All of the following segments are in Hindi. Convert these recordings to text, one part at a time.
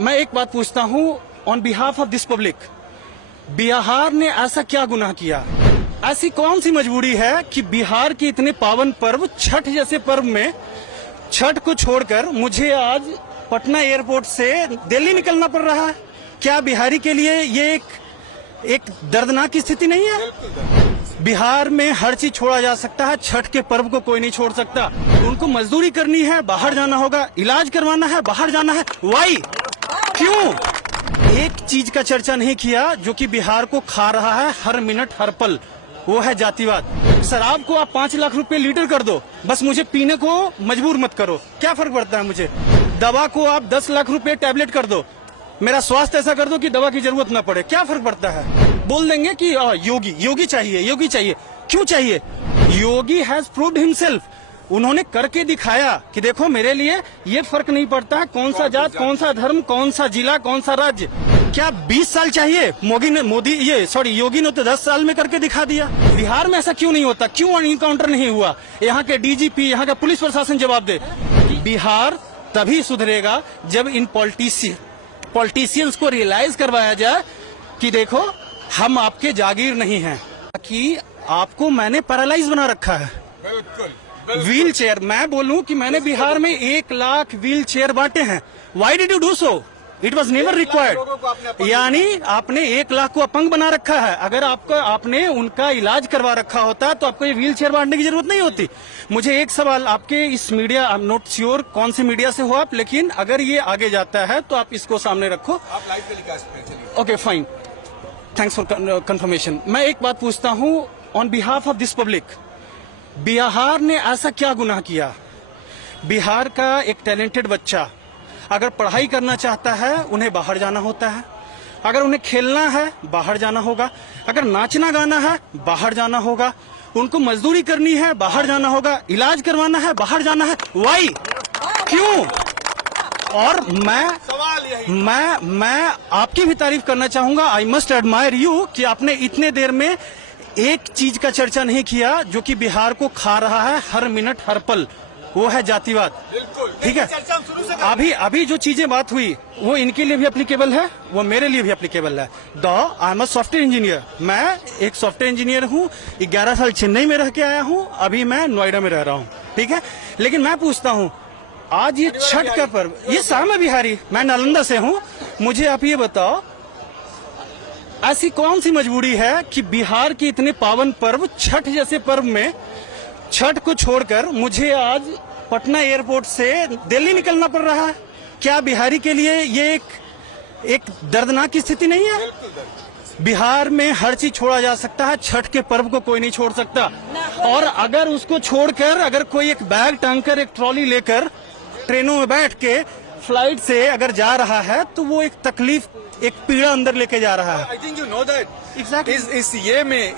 मैं एक बात पूछता हूँ on behalf of this public, Bihar ने ऐसा क्या गुनाह किया, ऐसी कौन सी मजबूरी है कि बिहार के इतने पावन पर्व छठ जैसे पर्व में छठ को छोड़कर मुझे आज पटना एयरपोर्ट से दिल्ली निकलना पड़ रहा है? क्या बिहारी के लिए ये एक दर्दनाक की स्थिति नहीं है? बिहार में हर चीज छोड़ा जा सकता है, छठ के पर्व को कोई नहीं छोड़ सकता। उनको मजदूरी करनी है, बाहर जाना होगा, इलाज करवाना है, बाहर जाना है। वाई? क्यों? एक चीज का चर्चा नहीं किया जो कि बिहार को खा रहा है हर मिनट हर पल, वो है जातिवाद। शराब को आप 5 लाख रुपए लीटर कर दो, बस मुझे पीने को मजबूर मत करो, क्या फर्क पड़ता है मुझे? दवा को आप 10 लाख रुपए टैबलेट कर दो, मेरा स्वास्थ्य ऐसा कर दो कि दवा की जरूरत ना पड़े, क्या फर्क पड़ता है? बोल देंगे कि योगी चाहिए, योगी चाहिए। क्यों चाहिए? योगी हैज प्रूव्ड हिमसेल्फ, उन्होंने करके दिखाया कि देखो मेरे लिए ये फर्क नहीं पड़ता है कौन सा जात, कौन सा धर्म, कौन सा जिला, कौन सा राज्य। क्या 20 साल चाहिए? योगी ने तो 10 साल में करके दिखा दिया। बिहार में ऐसा क्यों नहीं होता? क्यों इनकाउंटर नहीं हुआ? यहाँ के डीजीपी, यहाँ का पुलिस प्रशासन जवाब दे। बिहार तभी सुधरेगा जब इन पॉलिटिशियंस को रियलाइज करवाया जाए कि देखो हम आपके जागीर नहीं हैं, कि आपको मैंने पैरालाइज बना रखा है। व्हील चेयर, मैं बोलूं कि मैंने बिहार में 1 लाख व्हील चेयर बांटे हैं। Why did you do so? It was never required. यानी आपने 1 लाख को अपंग बना रखा है। अगर आपने उनका इलाज करवा रखा होता तो आपको ये व्हील चेयर बांटने की जरूरत नहीं होती। मुझे एक सवाल, आपके इस media, I am not sure कौन सी मीडिया से हो आप, लेकिन अगर ये आगे जाता है तो आप इसको सामने रखो। आप लाइव टेलीकास्ट पे चलिए। Okay fine, thanks for confirmation. मैं एक बात पूछता हूँ on behalf of this public, Bihar ने ऐसा क्या गुनाह किया? बिहार का एक टैलेंटेड बच्चा अगर पढ़ाई करना चाहता है उन्हें बाहर जाना होता है, अगर उन्हें खेलना है बाहर जाना होगा, अगर नाचना गाना है बाहर जाना होगा, उनको मजदूरी करनी है बाहर जाना होगा, इलाज करवाना है बाहर जाना है। वाई? क्यों? और मैं आपकी भी तारीफ करना चाहूंगा। आई मस्ट एडमायर यू कि आपने इतने देर में एक चीज का चर्चा नहीं किया जो कि बिहार को खा रहा है हर मिनट हर पल, वो है जातिवाद। ठीक है, अभी जो चीजें बात हुई वो इनके लिए भी एप्लीकेबल है, वो मेरे लिए भी एप्लीकेबल है। I am a software engineer, मैं एक सॉफ्टवेयर इंजीनियर हूँ, 11 साल चेन्नई में रह के आया हूँ, अभी मैं नोएडा में रह रहा हूँ। ठीक है, लेकिन मैं पूछता हूँ आज ये छठ का पर्व, ये साम है बिहारी, मैं नालंदा से हूँ, मुझे आप ये बताओ ऐसी कौन सी मजबूरी है कि बिहार के इतने पावन पर्व छठ जैसे पर्व में छठ को छोड़कर मुझे आज पटना एयरपोर्ट से दिल्ली निकलना पड़ रहा है? क्या बिहारी के लिए ये एक दर्दनाक की स्थिति नहीं है? बिहार में हर चीज छोड़ा जा सकता है, छठ के पर्व को कोई नहीं छोड़ सकता। और अगर उसको छोड़कर अगर कोई एक बैग टांगकर, एक ट्रॉली लेकर ट्रेनों में बैठ के फ्लाइट से अगर जा रहा है तो वो एक तकलीफ, एक पीड़ा अंदर लेके जा रहा है। I think you know that exactly.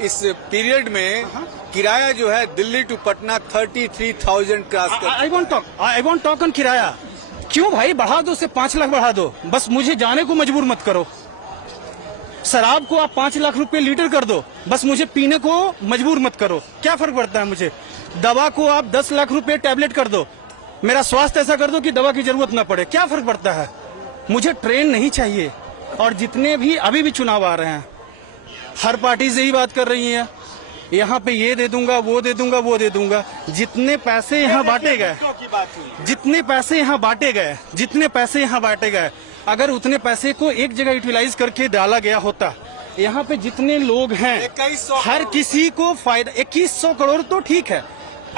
इस पीरियड में किराया जो है दिल्ली टू पटना 33,000 क्रॉस कर। आई वॉन्ट टॉक ऑन किराया। क्यों भाई? बढ़ा दो, से 5 लाख बढ़ा दो, बस मुझे जाने को मजबूर मत करो। शराब को आप 5 लाख रुपए लीटर कर दो, बस मुझे पीने को मजबूर मत करो, क्या फर्क पड़ता है मुझे? दवा को आप 10 लाख रुपए टैबलेट कर दो, मेरा स्वास्थ्य ऐसा कर दो कि दवा की जरूरत ना पड़े, क्या फर्क पड़ता है? मुझे ट्रेन नहीं चाहिए। और जितने भी अभी भी चुनाव आ रहे हैं, हर पार्टी से ही बात कर रही है, यहाँ पे ये दे दूंगा, वो दे दूंगा, वो दे दूंगा। जितने पैसे यहाँ बांटे गए, जितने पैसे यहाँ बांटे गए, अगर उतने पैसे को एक जगह यूटिलाइज करके डाला गया होता, यहाँ पे जितने लोग हैं हर किसी को फायदा। 2100 करोड़ तो ठीक है,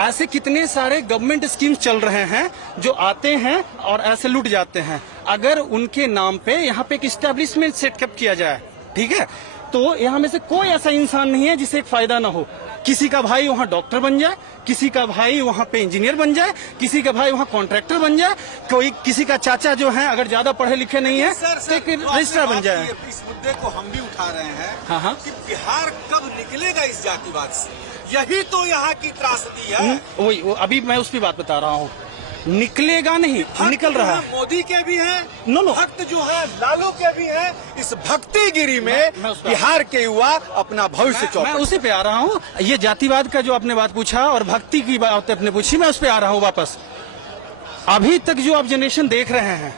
ऐसे कितने सारे गवर्नमेंट स्कीम्स चल रहे हैं जो आते हैं और ऐसे लूट जाते हैं। अगर उनके नाम पे यहाँ पे एक इस्टेब्लिशमेंट सेटअप किया जाए, ठीक है, तो यहाँ में से कोई ऐसा इंसान नहीं है जिसे एक फायदा ना हो। किसी का भाई वहाँ डॉक्टर बन जाए, किसी का भाई वहाँ पे इंजीनियर बन जाए, किसी का भाई वहाँ कॉन्ट्रैक्टर बन जाए, किसी का चाचा जो है अगर ज्यादा पढ़े लिखे नहीं है तो एक रजिस्ट्रार बन जाए। इस मुद्दे को हम भी उठा रहे हैं। हाँ। कि बिहार कब निकलेगा इस जातिवाद से? यही तो यहाँ की त्रासदी है। वही अभी मैं उस पर बात बता रहा हूँ। निकलेगा नहीं, निकल रहा है। मोदी के भी हैं, नो भक्त जो है लालू के भी हैं। इस भक्तिगिरी में बिहार के युवा अपना भविष्य चौपट। मैं उसी पे आ रहा हूँ। ये जातिवाद का जो आपने बात पूछा और भक्ति की बात आपने पूछी, मैं उस पे आ रहा हूँ वापस। अभी तक जो आप जनरेशन देख रहे हैं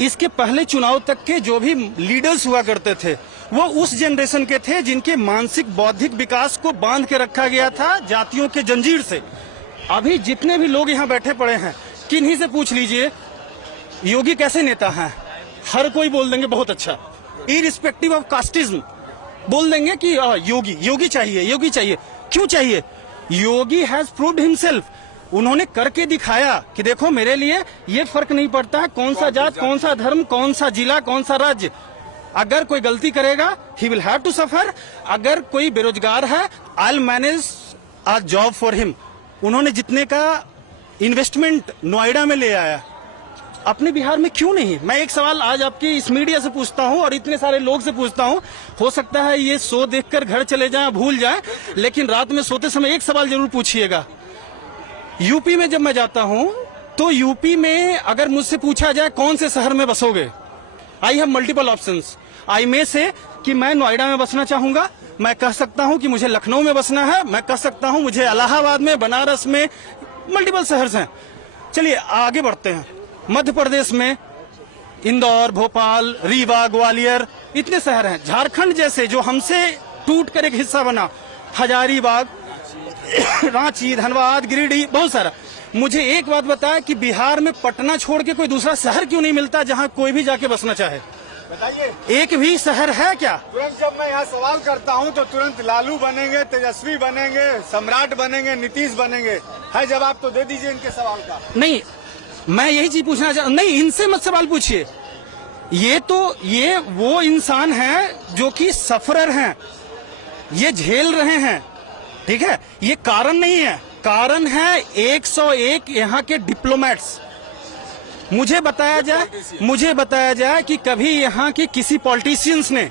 इसके पहले चुनाव तक के जो भी लीडर्स हुआ करते थे वो उस जनरेशन के थे जिनके मानसिक बौद्धिक विकास को बांध के रखा गया था जातियों के जंजीर से। अभी जितने भी लोग यहाँ बैठे पड़े हैं, किन्हीं से पूछ लीजिए योगी कैसे नेता हैं, हर कोई बोल देंगे बहुत अच्छा, इरिस्पेक्टिव ऑफ कास्टिज्म बोल देंगे कि योगी चाहिए, योगी चाहिए। क्यों चाहिए? योगी हैज प्रूव्ड हिमसेल्फ। उन्होंने करके दिखाया कि देखो मेरे लिए ये फर्क नहीं पड़ता है कौन सा जात, कौन सा धर्म, कौन सा जिला, कौन सा राज्य। अगर कोई गलती करेगा he will have to suffer. अगर कोई बेरोजगार है I will manage a job for him. उन्होंने जितने का इन्वेस्टमेंट नोएडा में ले आया, अपने बिहार में क्यों नहीं? मैं एक सवाल आज आपकी इस मीडिया से पूछता हूं और इतने सारे लोग से पूछता हूं, हो सकता है ये शो देखकर घर चले जाएं, भूल जाएं, लेकिन रात में सोते समय एक सवाल जरूर पूछिएगा। यूपी में जब मैं जाता हूं तो यूपी में अगर मुझसे पूछा जाए कौन से शहर में बसोगे, आई हैव मल्टीपल ऑप्शंस। आई में से कि मैं नोएडा में बसना चाहूंगा, मैं कह सकता हूं कि मुझे लखनऊ में बसना है, मैं कह सकता हूं मुझे इलाहाबाद में, बनारस में, मल्टीपल शहर हैं। चलिए आगे बढ़ते हैं। मध्य प्रदेश में इंदौर, भोपाल, रीवा, ग्वालियर, इतने शहर हैं। झारखंड जैसे जो हमसे टूट कर एक हिस्सा बना, हजारीबाग, रांची, धनबाद, गिरिडीह, बहुत सारा। मुझे एक बात बताया कि बिहार में पटना छोड़ के कोई दूसरा शहर क्यों नहीं मिलता जहां कोई भी जाके बसना चाहे? बताइए, एक भी शहर है क्या? तुरंत जब मैं यहाँ सवाल करता हूँ तो तुरंत लालू बनेंगे, तेजस्वी बनेंगे, सम्राट बनेंगे, नीतीश बनेंगे। है जवाब तो दे दीजिए इनके सवाल का। नहीं, मैं यही चीज पूछना चाहता, नहीं इनसे मत सवाल पूछिए। ये वो इंसान है जो कि सफरर हैं, ये झेल रहे हैं, ठीक है? ये कारण नहीं है, कारण है 101 यहाँ के डिप्लोमेट्स। मुझे बताया जाए कि कभी यहाँ के किसी पॉलिटिशियंस ने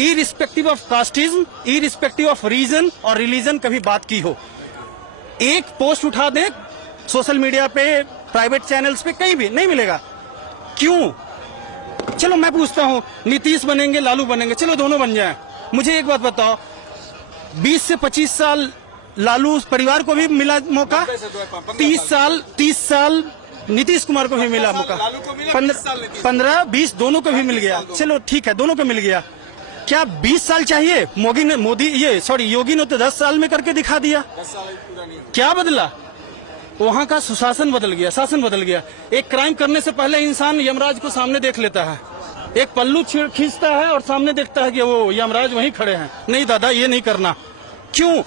irrespective of casteism, irrespective of region और रिलीजन कभी बात की हो। एक पोस्ट उठा दें सोशल मीडिया पे, प्राइवेट चैनल्स पे, कहीं भी नहीं मिलेगा। क्यों? चलो मैं पूछता हूं, नीतीश बनेंगे, लालू बनेंगे, चलो दोनों बन जाएं। मुझे एक बात बताओ, 20 से 25 साल लालू परिवार को भी मिला मौका, 30 साल नीतीश कुमार को भी मिला मौका, 15-20 दोनों को भी मिल गया। चलो ठीक है, दोनों को मिल गया। क्या 20 साल चाहिए? योगी ने तो 10 साल में करके दिखा दिया। क्या बदला? वहां का सुशासन बदल गया, शासन बदल गया। एक क्राइम करने से पहले इंसान यमराज को सामने देख लेता है, एक पल्लू खींचता है और सामने देखता है कि वो यमराज वहीं खड़े हैं। नहीं दादा, ये नहीं करना। क्यों?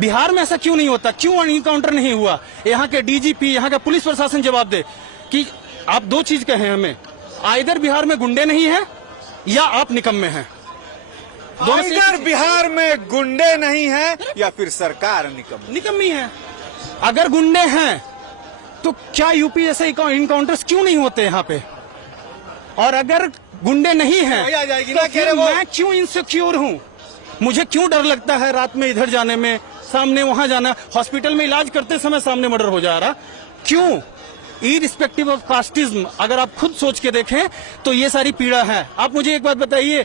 बिहार में ऐसा क्यों नहीं होता? क्यों इनकाउंटर नहीं हुआ? यहाँ के डीजीपी, यहाँ का पुलिस प्रशासन जवाब दे कि आप दो चीज कहें हमें, आइदर बिहार में गुंडे नहीं है या आप निकम्मे हैं। इधर बिहार में गुंडे नहीं है या फिर सरकार निकम्मी है। अगर गुंडे हैं तो क्या यूपी जैसे इनकाउंटर्स क्यों नहीं होते यहाँ पे? और अगर गुंडे नहीं हैं तो फिर मैं क्यों इनसिक्योर हूँ? मुझे क्यों डर लगता है रात में इधर जाने में, सामने वहां जाना? हॉस्पिटल में इलाज करते समय सामने मर्डर हो जा रहा, क्यों? Irrespective of casteism. अगर आप खुद सोच के देखें तो ये सारी पीड़ा है। आप मुझे एक बात बताइए,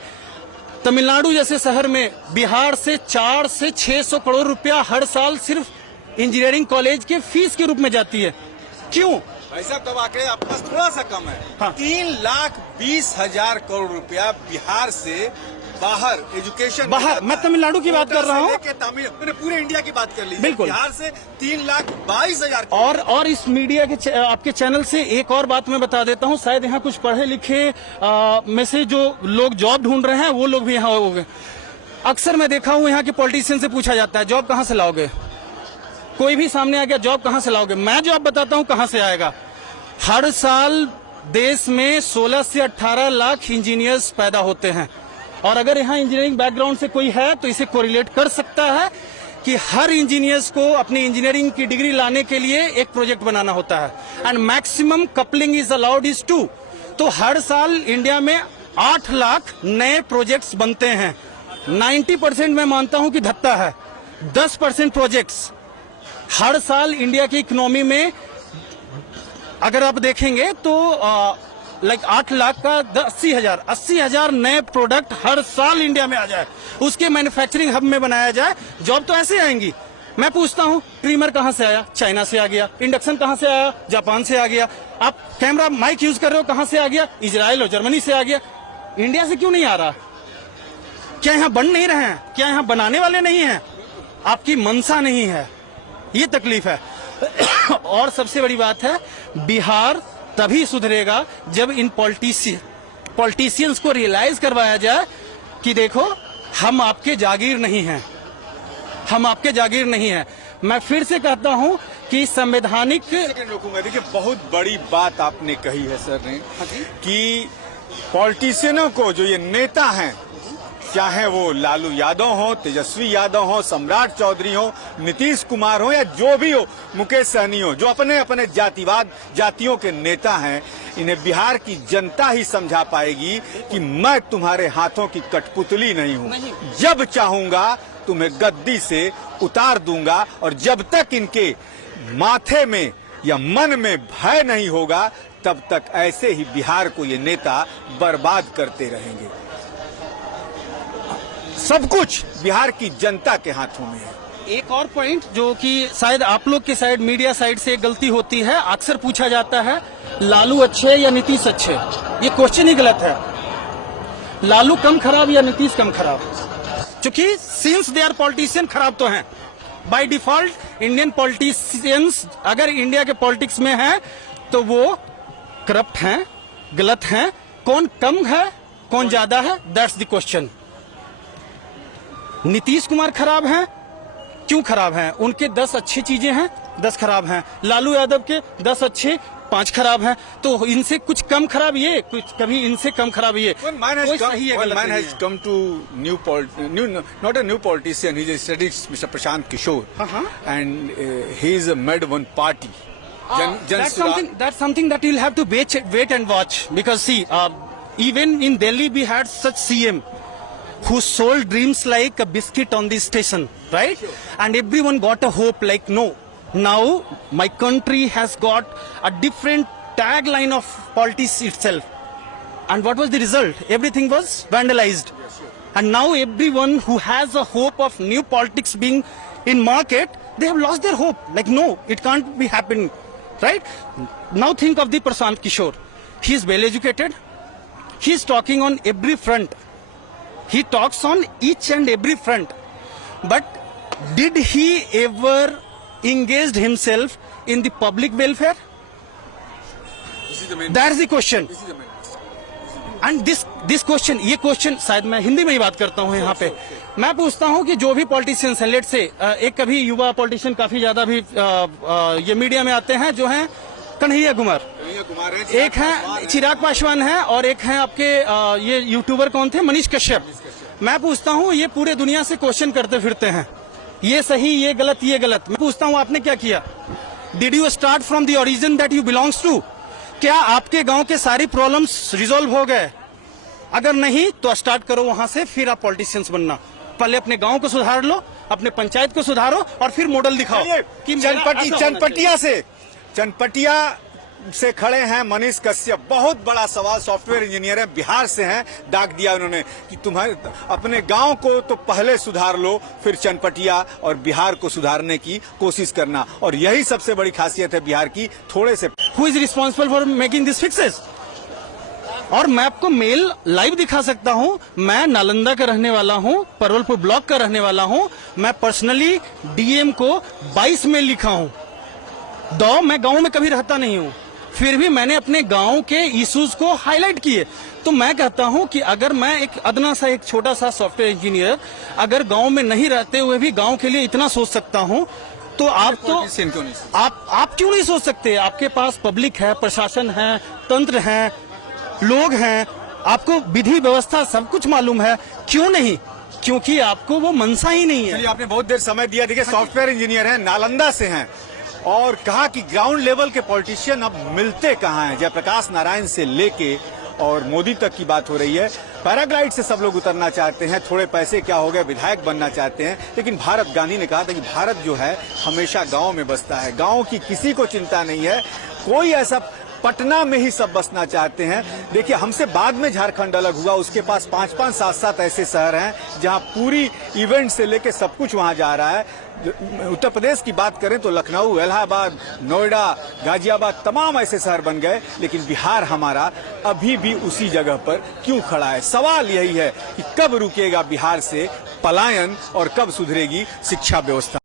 तमिलनाडु जैसे शहर में बिहार से 400 से 600 करोड़ रुपया हर साल सिर्फ इंजीनियरिंग कॉलेज के फीस के रूप में जाती है। क्यों? भाई साहब, तब आके आपके पास थोड़ा सा कम है। हाँ। 3,20,000 करोड़ रुपया बिहार से बाहर एजुकेशन, बाहर, मैं तमिलनाडु की बात कर रहा हूँ, मैंने पूरे इंडिया की बात कर ली। बिल्कुल। बिहार से 3,22,000। और इस मीडिया के आपके चैनल से एक और बात मैं बता देता हूँ, शायद यहाँ कुछ पढ़े लिखे में से जो लोग जॉब ढूंढ रहे हैं वो लोग भी यहाँ हो गए। अक्सर मैं देखा हूँ यहाँ के पॉलिटिशियन से पूछा जाता है जॉब कहाँ से लाओगे? कोई भी सामने आ गया, जॉब कहाँ से लाओगे? मैं जॉब बताता हूँ कहाँ से आएगा। हर साल देश में 16 से 18 लाख इंजीनियर्स पैदा होते हैं, और अगर यहाँ इंजीनियरिंग बैकग्राउंड से कोई है तो इसे कोरिलेट कर सकता है कि हर इंजीनियर्स को अपनी इंजीनियरिंग की डिग्री लाने के लिए एक प्रोजेक्ट बनाना होता है, and maximum coupling is allowed is 2। तो हर साल इंडिया में 8 लाख नए प्रोजेक्ट्स बनते हैं। 90% मैं मानता हूं कि धत्ता है। 10% प्रोजेक्ट्स हर साल इंडिया की इकोनॉमी अगर आप देखेंगे तो 8 लाख का 80,000 नए प्रोडक्ट हर साल इंडिया में आ जाए, उसके मैन्युफैक्चरिंग हब में बनाया जाए, जॉब तो ऐसे आएंगी। मैं पूछता हूँ ट्रिमर कहाँ से आया? चाइना से आ गया। इंडक्शन कहाँ से आया? जापान से आ गया। आप कैमरा माइक यूज कर रहे हो, कहां से आ गया? इजराइल और जर्मनी से आ गया। इंडिया से क्यों नहीं आ रहा? क्या यहां बन नहीं रहे हैं? क्या यहां बनाने वाले नहीं हैं? आपकी मंशा नहीं है, ये तकलीफ है। और सबसे बड़ी बात है, बिहार तभी सुधरेगा जब इन पॉलिटिशियंस को रियलाइज करवाया जाए कि देखो, हम आपके जागीर नहीं हैं, हम आपके जागीर नहीं हैं। मैं फिर से कहता हूं कि संवैधानिक रोकूंगा। देखिए, बहुत बड़ी बात आपने कही है सर ने कि पॉलिटिशियनों को, जो ये नेता हैं, चाहे वो लालू यादव हो, तेजस्वी यादव हो, सम्राट चौधरी हो, नीतीश कुमार हो, या जो भी हो, मुकेश सहनी हो, जो अपने अपने जातियों के नेता हैं, इन्हें बिहार की जनता ही समझा पाएगी कि मैं तुम्हारे हाथों की कठपुतली नहीं हूं। जब चाहूंगा तुम्हें गद्दी से उतार दूंगा, और जब तक इनके माथे में या मन में भय नहीं होगा, तब तक ऐसे ही बिहार को ये नेता बर्बाद करते रहेंगे। सब कुछ बिहार की जनता के हाथों में है। एक और पॉइंट जो कि शायद आप लोग के साइड, मीडिया साइड से गलती होती है, अक्सर पूछा जाता है लालू अच्छे या नीतीश अच्छे। ये क्वेश्चन ही गलत है। लालू कम खराब या नीतीश कम खराब? क्योंकि सिंस दे आर पॉलिटिशियन, खराब तो हैं बाय डिफॉल्ट। इंडियन पॉलिटिशियंस अगर इंडिया के पॉलिटिक्स में हैं तो वो करप्ट हैं, गलत हैं। कौन कम है, कौन ज्यादा है, that's the question. Nitish Kumar खराब हैं, क्यों खराब हैं? उनके 10 अच्छी चीजें हैं, 10 खराब हैं। लालू यादव के 10 अच्छे, 5 खराब हैं। तो इनसे कुछ कम खराब ये, कुछ कभी इनसे कम खराब ये। One man has come to not a new politician. He just studied Mr. Prashant Kishore, and he is made one party. That's something that you'll have to wait and watch, because see, even in Delhi we had such CM who sold dreams like a biscuit on the station, right? And everyone got a hope like, no, now my country has got a different tagline of politics itself. And what was the result? Everything was vandalized. And now everyone who has a hope of new politics being in market, they have lost their hope. Like, no, it can't be happening, right? Now think of the Prashant Kishore. He is well educated. He is talking on every front. He talks on each and every front. But did he ever engage himself in the public welfare? That's the question. And this question, ये क्वेश्चन शायद मैं हिंदी में ही बात करता हूँ यहाँ पे। मैं पूछता हूँ कि जो भी पॉलिटिशियंस हैं, लेट से एक कभी युवा पॉलिटिशियन काफी ज्यादा भी ये मीडिया में आते हैं, जो हैं कन्हैया कुमार, एक है चिराग पासवान है, और एक है आपके ये यूट्यूबर कौन थे, मनीष कश्यप। मैं पूछता हूँ, ये पूरे दुनिया से क्वेश्चन करते फिरते हैं, ये सही, ये गलत, ये गलत। मैं पूछता हूँ, आपने क्या किया? Did you start from the origin that you belongs to? क्या आपके गांव के सारी प्रॉब्लम्स रिजॉल्व हो गए? अगर नहीं तो स्टार्ट करो वहां से, फिर आप पॉलिटिशियंस बनना। पहले अपने गांव को सुधार लो, अपने पंचायत को सुधारो, और फिर मॉडल दिखाओ कि चनपटिया से खड़े हैं मनीष कश्यप। बहुत बड़ा सवाल, सॉफ्टवेयर इंजीनियर है, बिहार से हैं। दाग दिया उन्होंने कि तुम्हारे अपने गांव को तो पहले सुधार लो, फिर चनपटिया और बिहार को सुधारने की कोशिश करना। और यही सबसे बड़ी खासियत है बिहार की। थोड़े से who is responsible for making this fixes? और मैं आपको मेल लाइव दिखा सकता हूं। मैं नालंदा का रहने वाला हूं, परवलपुर ब्लॉक का रहने वाला हूं। मैं पर्सनली डीएम को 22 मेल लिखा हूं। मैं गांव में कभी रहता नहीं हूं, फिर भी मैंने अपने गांव के इश्यूज को हाईलाइट किए। तो मैं कहता हूं कि अगर मैं एक अदना सा, एक छोटा सा सॉफ्टवेयर इंजीनियर, अगर गांव में नहीं रहते हुए भी गांव के लिए इतना सोच सकता हूं, तो आप क्यों नहीं सोच सकते? आपके पास पब्लिक है, प्रशासन है, तंत्र है, लोग हैं, आपको विधि व्यवस्था सब कुछ मालूम है, क्यों नहीं? क्योंकि आपको वो मनसा ही नहीं है। आपने बहुत देर समय दिया। देखिए, सॉफ्टवेयर इंजीनियर हैं, नालंदा से हैं, और कहा कि ग्राउंड लेवल के पॉलिटिशियन अब मिलते कहाँ हैं। जयप्रकाश नारायण से लेके और मोदी तक की बात हो रही है। पैराग्लाइड से सब लोग उतरना चाहते हैं, थोड़े पैसे क्या हो गए, विधायक बनना चाहते हैं। लेकिन भारत, गांधी ने कहा था कि भारत जो है हमेशा गांव में बसता है, गांव की किसी को चिंता नहीं है। कोई ऐसा पटना में ही सब बसना चाहते हैं। देखिए, हमसे बाद में झारखंड अलग हुआ, उसके पास 5-5, 7-7 ऐसे शहर हैं जहां पूरी इवेंट से लेके सब कुछ वहां जा रहा है। उत्तर प्रदेश की बात करें तो लखनऊ, इलाहाबाद, नोएडा, गाजियाबाद तमाम ऐसे शहर बन गए, लेकिन बिहार हमारा अभी भी उसी जगह पर क्यों खड़ा है? सवाल यही है कि कब रुकेगा बिहार से पलायन और कब सुधरेगी शिक्षा व्यवस्था।